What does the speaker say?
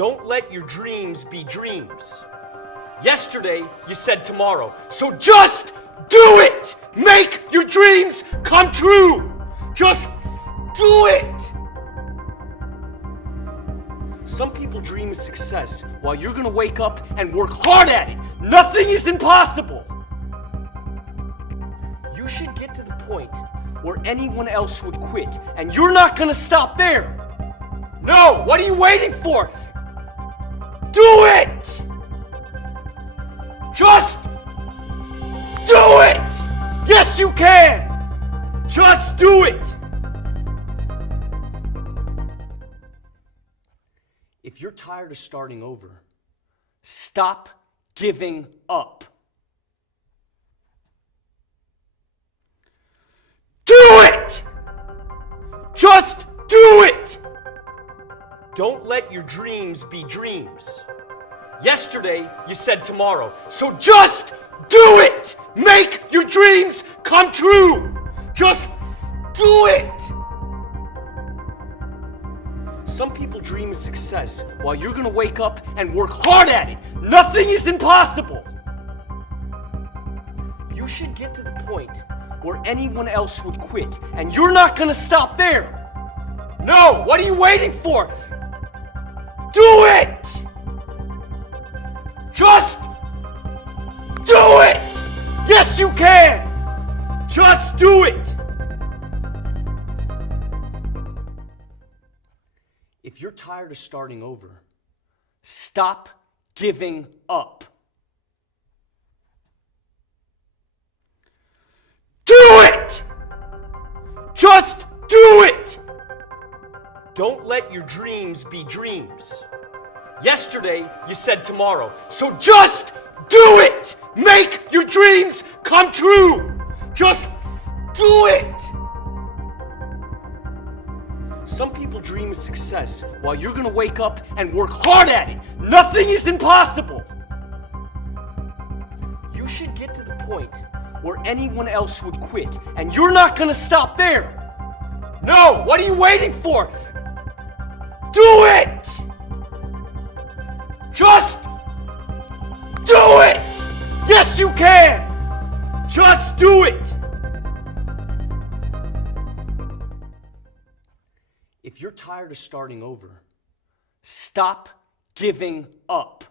Don't let your dreams be dreams. Yesterday, you said tomorrow. So just do it! Make your dreams come true! Just do it! Some people dream of success while you're gonna wake up and work hard at it. Nothing is impossible! You should get to the point where anyone else would quit, and you're not gonna stop there! No! What are you waiting for? Do it! Just do it! Yes, you can! Just do it! If you're tired of starting over, stop giving up. Do it! Just do it! Don't let your dreams be dreams. Yesterday, you said tomorrow. So just do it! Make your dreams come true! Just do it! Some people dream of success while you're gonna wake up and work hard at it. Nothing is impossible! You should get to the point where anyone else would quit, and you're not gonna stop there! No! What are you waiting for? Do it! Just do it! Yes, you can! Just do it! If you're tired of starting over, stop giving up. Do it! Just do it! Don't let your dreams be dreams. Yesterday, you said tomorrow. So just do it! Make your dreams come true! Just do it! Some people dream of success while you're gonna wake up and work hard at it. Nothing is impossible! You should get to the point where anyone else would quit, and you're not gonna stop there! No! What are you waiting for? Do it! Just do it! Yes, you can! Just do it! If you're tired of starting over, stop giving up.